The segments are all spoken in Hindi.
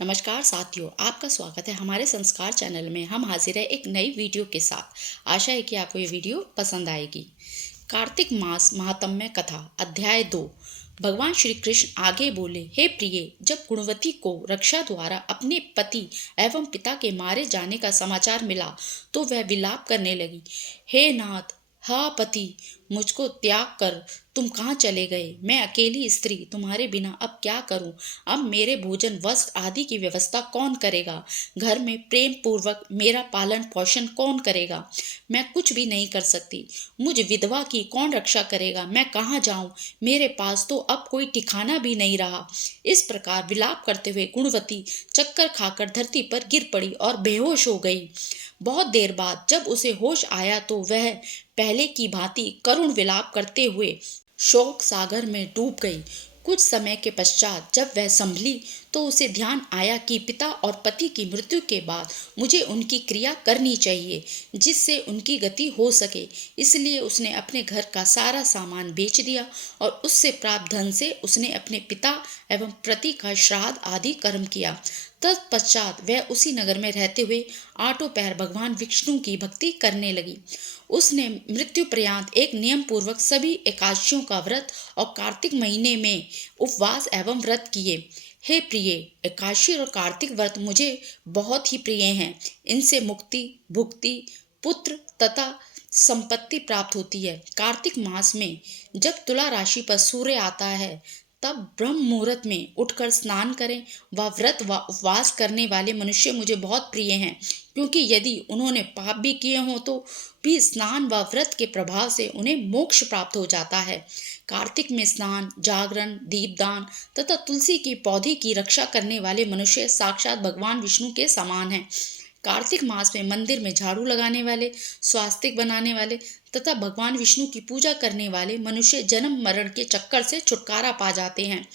नमस्कार साथियों, आपका स्वागत है हमारे संस्कार चैनल में। हम हाजिर है एक नई वीडियो के साथ। आशा है कि आपको ये वीडियो पसंद आएगी। कार्तिक मास महात्म्य कथा अध्याय 2। भगवान श्री कृष्ण आगे बोले, हे प्रिय, जब गुणवती को रक्षा द्वारा अपने पति एवं पिता के मारे जाने का समाचार मिला तो वह विलाप करने लगी। हे नाथ, हा पति, मुझको त्याग कर तुम कहाँ चले गए? मैं अकेली स्त्री तुम्हारे बिना अब क्या करूं? अब मेरे भोजन वस्त्र आदि की व्यवस्था कौन करेगा? घर में प्रेम पूर्वक मेरा पालन पोषण कौन करेगा? मैं कुछ भी नहीं कर सकती। मुझ विधवा की कौन रक्षा करेगा? मैं कहाँ जाऊं? मेरे पास तो अब कोई ठिकाना भी नहीं रहा। इस प्रकार विलाप करते हुए गुणवती चक्कर खाकर धरती पर गिर पड़ी और बेहोश हो गई। बहुत देर बाद जब उसे होश आया तो वह पहले की भांति करुण विलाप करते हुए शोक सागर में डूब गई। कुछ समय के पश्चात जब वह संभली तो उसे ध्यान आया कि पिता और पति की मृत्यु के बाद मुझे उनकी क्रिया करनी चाहिए जिससे उनकी गति हो सके। इसलिए उसने अपने घर का सारा सामान बेच दिया और उससे प्राप्त धन से उसने अपने पिता एवं पति का श्राद्ध आदि कर्म किया। तत्पश्चात वह उसी नगर में रहते हुए आठों पहर भगवान विष्णु की भक्ति करने लगी। उसने मृत्यु पर्यंत एक नियम पूर्वक सभी एकादशियों का व्रत और कार्तिक महीने में उपवास एवं व्रत किए। हे प्रिय, एकादशी और कार्तिक व्रत मुझे बहुत ही प्रिय हैं। इनसे मुक्ति, भुक्ति, पुत्र तथा संपत्ति प्राप्त होती है। कार्तिक मास में जब तुला राशि पर सूर्य आता है तब ब्रह्म मुहूर्त में उठकर स्नान करें। व व्रत व उपवास करने वाले मनुष्य मुझे बहुत प्रिय हैं, क्योंकि यदि उन्होंने पाप भी किए हों तो भी स्नान व व्रत के प्रभाव से उन्हें मोक्ष प्राप्त हो जाता है। कार्तिक में स्नान, जागरण, दीपदान तथा तुलसी की पौधे की रक्षा करने वाले मनुष्य साक्षात भगवान विष्णु के समान हैं। कार्तिक मास में मंदिर में झाड़ू लगाने वाले, स्वास्तिक बनाने वाले तथा भगवान विष्णु की पूजा करने वाले मनुष्य जन्म मरण के चक्कर से छुटकारा पा जाते हैं।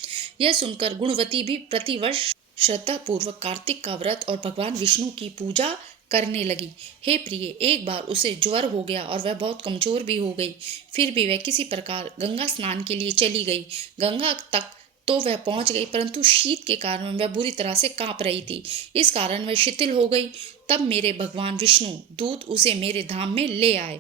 यह सुनकर गुणवती भी प्रतिवर्ष श्रद्धा पूर्वक कार्तिक का व्रत और भगवान विष्णु की पूजा करने लगी। हे प्रिय, एक बार उसे ज्वर हो गया और वह बहुत कमजोर भी हो गई। फिर भी वह किसी प्रकार गंगा स्नान के लिए चली गई। गंगा तक तो वह पहुंच गई, परंतु शीत के कारण वह बुरी तरह से कांप रही थी। इस कारण वह शिथिल हो गई। तब मेरे भगवान विष्णु दूत उसे मेरे धाम में ले आए।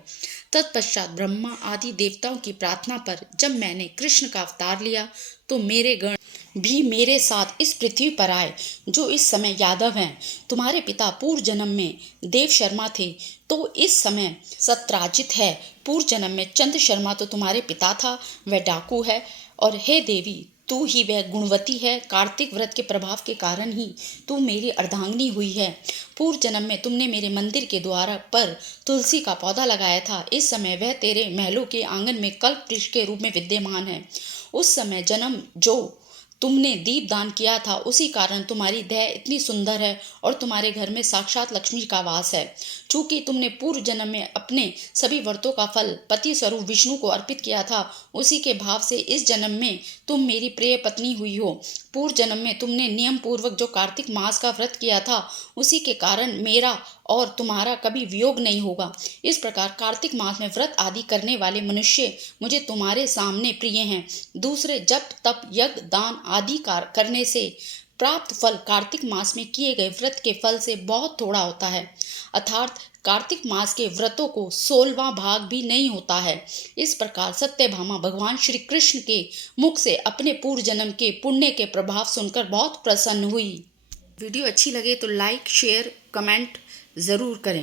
तत्पश्चात ब्रह्मा आदि देवताओं की प्रार्थना पर जब मैंने कृष्ण का अवतार लिया तो मेरे गण भी मेरे साथ इस पृथ्वी पर आए, जो इस समय यादव हैं। तुम्हारे पिता पूर्व जन्म में देव शर्मा थे तो इस समय सत्राजित है। पूर्व जन्म में चंद्र शर्मा तो तुम्हारे पिता था, वह डाकू है। और हे देवी, तू ही वह गुणवती है। कार्तिक व्रत के प्रभाव के कारण ही तू मेरी अर्धांगिनी हुई है। पूर्व जन्म में तुमने मेरे मंदिर के द्वार पर तुलसी का पौधा लगाया था। इस समय वह तेरे महलों के आंगन में कल्प वृक्ष के रूप में विद्यमान है। उस समय जन्म जो तुमने दीप दान किया था, उसी कारण तुम्हारी देह इतनी सुंदर है और तुम्हारे घर में साक्षात लक्ष्मी का वास है। चूंकि तुमने पूर्व जन्म में अपने सभी व्रतों का फल पति स्वरूप विष्णु को अर्पित किया था, उसी के भाव से इस जन्म में तुम मेरी प्रिय पत्नी हुई हो। पूर्व जन्म में तुमने नियम पूर्वक जो कार्तिक मास का व्रत किया था, उसी के कारण मेरा और तुम्हारा कभी वियोग नहीं होगा। इस प्रकार कार्तिक मास में व्रत आदि करने वाले मनुष्य मुझे तुम्हारे सामने प्रिय हैं। दूसरे जप तप यज्ञ दान आदि करने से प्राप्त फल कार्तिक मास में किए गए व्रत के फल से बहुत थोड़ा होता है। अर्थात कार्तिक मास के व्रतों को 16वां भाग भी नहीं होता है। इस प्रकार सत्यभामा भगवान श्री कृष्ण के मुख से अपने पूर्व जन्म के पुण्य के प्रभाव सुनकर बहुत प्रसन्न हुई। वीडियो अच्छी लगे तो लाइक, शेयर, कमेंट जरूर करें।